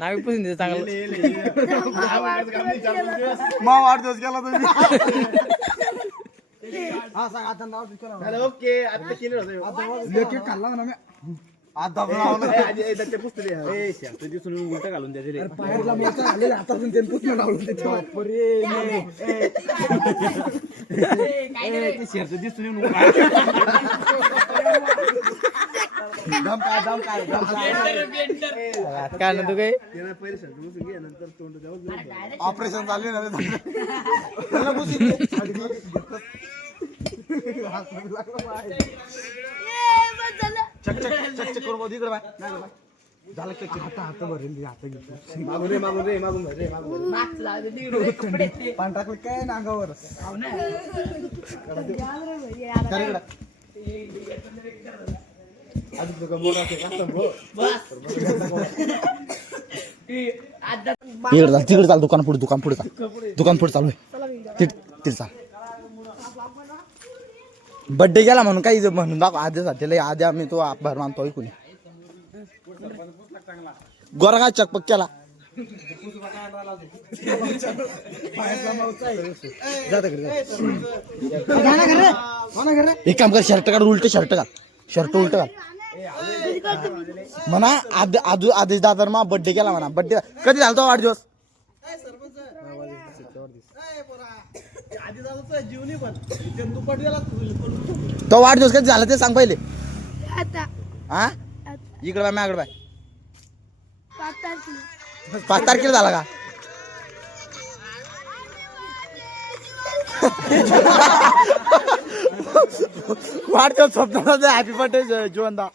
नावी पुसून चांगलं वाढदिवस गेला तुम्ही ओके आता केलं खाल्ला ना आता दिसून उलट घालून द्यायचे हातातून ते पुसणं लावून शर्ट दिसून काय ना तू काही ऑपरेशन चालू ना चक करून बघ इकडे झालं चक हात हात भरेल हात घेतो मागून पान टाकलं काय नागावर तिकडे चाल दुकान पुढे चालू आहे तिथे चाल बर्थडे गेला म्हणून काही म्हणून दाखव आधी आम्ही तो भर मानतो ऐकून गोरा काय चकपक केला एक काम कर शर्ट काढ उलट शर्ट घाल म्हणा आदेश दादा मा बर्थडे केला म्हणा बर्थडे कधी झाला तो वाढदिवस तो वाढदिवस कधी झाला ते सांग पहिले हा इकडे बाय माझ्याकडे बाय 5 तारखेला झाला का वाढदिवस स्वप्न हॅपी बर्थडे जीवनदा